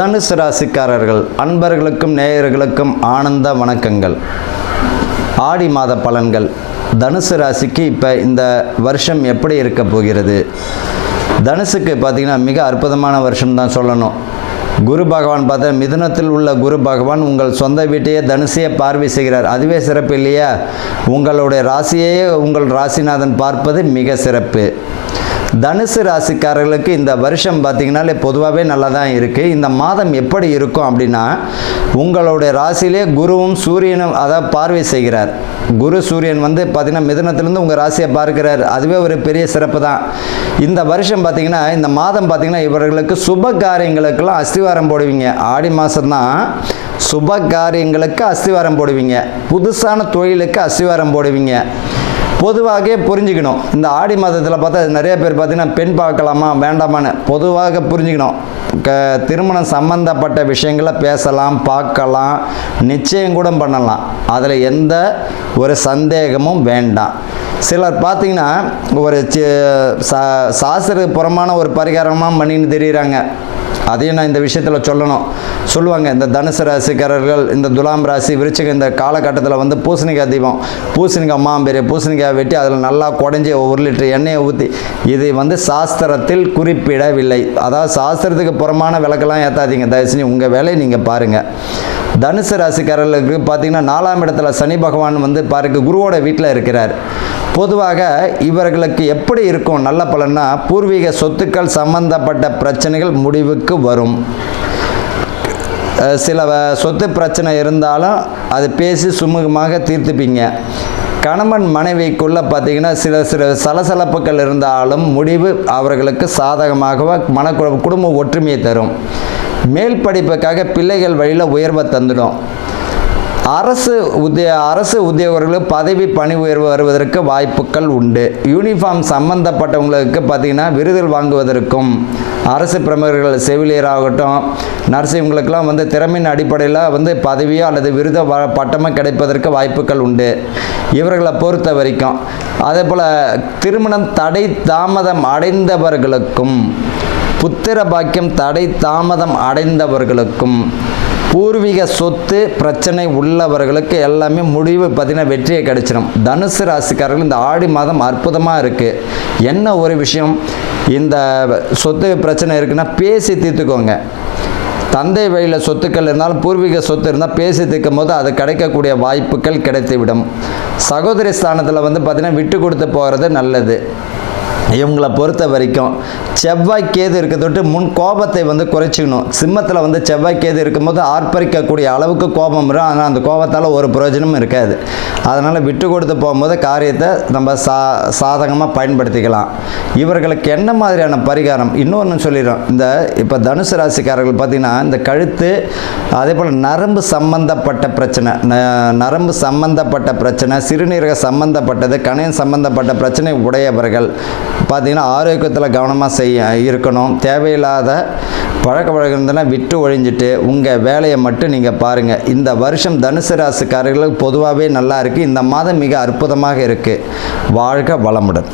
தனுசு ராசிக்காரர்கள் அன்பர்களுக்கும் நேயர்களுக்கும் ஆனந்த வணக்கங்கள். ஆடி மாத பலன்கள். தனுசு ராசிக்கு இப்போ இந்த வருஷம் எப்படி இருக்க போகிறது? தனுசுக்கு பார்த்திங்கன்னா மிக அற்புதமான வருஷம் தான் சொல்லணும். குரு பகவான் பார்த்தா மிதுனத்தில் உள்ள குரு பகவான் உங்கள் சொந்த வீட்டையே தனுசையே பார்வை செய்கிறார். அதுவே சிறப்பு இல்லையா? உங்களுடைய ராசியையே உங்கள் ராசிநாதன் பார்ப்பது மிக சிறப்பு. தனுசு ராசிக்காரர்களுக்கு இந்த வருஷம் பார்த்திங்கனாலே பொதுவாகவே நல்லா தான் இருக்குது இந்த மாதம் எப்படி இருக்கும் அப்படின்னா உங்களுடைய ராசியிலே குருவும் சூரியனும் அதாவது பார்வை செய்கிறார். குரு சூரியன் வந்து பார்த்திங்கன்னா மிதனத்திலேருந்து உங்கள் ராசியை பார்க்கிறார். அதுவே ஒரு பெரிய சிறப்பு தான் இந்த வருஷம் பார்த்திங்கன்னா இந்த மாதம் பார்த்திங்கன்னா இவர்களுக்கு சுப காரியங்களுக்கெல்லாம் அஸ்திவாரம் போடுவீங்க. ஆடி மாதம்தான் சுப காரியங்களுக்கு அஸ்திவாரம் போடுவீங்க. புதுசான தொழிலுக்கு அஸ்திவாரம் போடுவீங்க. பொதுவாகவே புரிஞ்சுக்கணும். இந்த ஆடி மாதத்தில் பார்த்தா நிறைய பேர் பார்த்தீங்கன்னா பெண் பார்க்கலாமா வேண்டாமான்னு பொதுவாக புரிஞ்சுக்கணும். க திருமணம் சம்பந்தப்பட்ட விஷயங்களை பேசலாம் பார்க்கலாம் நிச்சயம் கூட பண்ணலாம். அதில் எந்த ஒரு சந்தேகமும் வேண்டாம். சிலர் பார்த்தீங்கன்னா ஒரு சி- சா ஒரு பரிகாரமாக பண்ணின்னு தெரியுறாங்க. அதையும் நான் இந்த விஷயத்தில் சொல்லணும். சொல்லுவாங்க இந்த தனுசு ராசிக்காரர்கள் இந்த துலாம் ராசி விருச்சிக இந்த காலகட்டத்தில் வந்து பூசணிக்காய் தீபம் பூசணிக்காய் மாம்பெரிய பூசணிக்காய் வெட்டி அதில் நல்லா குடஞ்சி ஒரு லிட்டர் எண்ணெயை ஊற்றி இது வந்து சாஸ்திரத்தில் குறிப்பிடவில்லை. அதாவது சாஸ்திரத்துக்கு புறமான விளக்கெல்லாம் ஏற்றாதீங்க தயவு உங்கள் வேலையை நீங்கள் பாருங்கள் தனுசு ராசிக்காரர்களுக்கு பார்த்தீங்கன்னா நாலாம் இடத்துல சனி பகவான் வந்து பாருங்க குருவோட வீட்டில் இருக்கிறார். பொதுவாக இவர்களுக்கு எப்படி இருக்கும் நல்ல பலன்னா பூர்வீக சொத்துக்கள் சம்பந்தப்பட்ட பிரச்சனைகள் முடிவுக்கு வரும். சில சொத்து பிரச்சனை இருந்தாலும் அது பேசி சுமூகமாக தீர்த்துப்பீங்க. கணவன் மனைவிக்குள்ளே பார்த்தீங்கன்னா சில சில சலசலப்புகள் இருந்தாலும் முடிவு அவர்களுக்கு சாதகமாக மன குடும்ப ஒற்றுமையை தரும். மேல் படிப்புக்காக பிள்ளைகள் வழியில் உயர்வை தந்துடும். அரசு உத்திய அரசு உத்தியோகர்களுக்கு பதவி பணி உயர்வு வருவதற்கு வாய்ப்புகள் உண்டு. யூனிஃபார்ம் சம்பந்தப்பட்டவங்களுக்கு பார்த்தீங்கன்னா விருதுகள் வாங்குவதற்கும் அரசு பிரமுகர்கள் செவிலியராகட்டும் நர்ஸ் இவங்களுக்கெல்லாம் வந்து திறமையின் அடிப்படையில் வந்து பதவியோ அல்லது விருத வ பட்டமோ கிடைப்பதற்கு வாய்ப்புகள் உண்டு. இவர்களை பொறுத்த வரைக்கும். அதே போல் திருமணம் தடை தாமதம் அடைந்தவர்களுக்கும் புத்திர பாக்கியம் தடை தாமதம் அடைந்தவர்களுக்கும் பூர்வீக சொத்து பிரச்சனை உள்ளவர்களுக்கு எல்லாமே முடிவு பார்த்தீங்கன்னா வெற்றியை கிடைச்சிடும் தனுசு ராசிக்காரர்கள் இந்த ஆடி மாதம் அற்புதமாக இருக்குது என்ன ஒரு விஷயம்? இந்த சொத்து பிரச்சனை இருக்குன்னா பேசி தீர்த்துக்கோங்க. தந்தை வழியில் சொத்துக்கள் இருந்தாலும் பூர்வீக சொத்து இருந்தால் பேசி தீர்க்கும் போது அது கிடைக்கக்கூடிய வாய்ப்புகள் கிடைத்துவிடும். சகோதரி ஸ்தானத்தில் வந்து பார்த்திங்கன்னா விட்டு கொடுத்து போகிறது நல்லது. இவங்களை பொறுத்த வரைக்கும் செவ்வாய் கேது இருக்க முன் கோபத்தை வந்து குறைச்சிக்கணும். சிம்மத்தில் வந்து செவ்வாய் கேது இருக்கும்போது ஆர்ப்பரிக்கக்கூடிய அளவுக்கு கோபம் வரும். ஆனால் அந்த கோபத்தால் ஒரு பிரயோஜனமும் இருக்காது. அதனால் விட்டு கொடுத்து போகும்போது காரியத்தை நம்ம சா சாதகமாக பயன்படுத்திக்கலாம். இவர்களுக்கு என்ன மாதிரியான பரிகாரம்? இன்னொன்று சொல்லிடுறோம். இந்த இப்போ தனுசு ராசிக்காரர்கள் பார்த்திங்கன்னா இந்த கழுத்து அதே போல் நரம்பு சம்பந்தப்பட்ட பிரச்சனை. ந- நரம்பு சம்பந்தப்பட்ட பிரச்சனை சிறுநீரக சம்பந்தப்பட்டது கணையம் சம்பந்தப்பட்ட பிரச்சனை உடையவர்கள். பார்த்திங்கன்னா ஆரோக்கியத்தில் கவனமாக செய்ய இருக்கணும். தேவையில்லாத பழக்க வழக்கம்லாம் விட்டு ஒழிஞ்சிட்டு உங்கள் வேலையை மட்டும் நீங்கள் பாருங்கள் இந்த வருஷம் தனுசு ராசிக்காரர்களுக்கு பொதுவாகவே நல்லா இருக்குது இந்த மாதம் மிக அற்புதமாக இருக்குது வாழ்க வளமுடன்.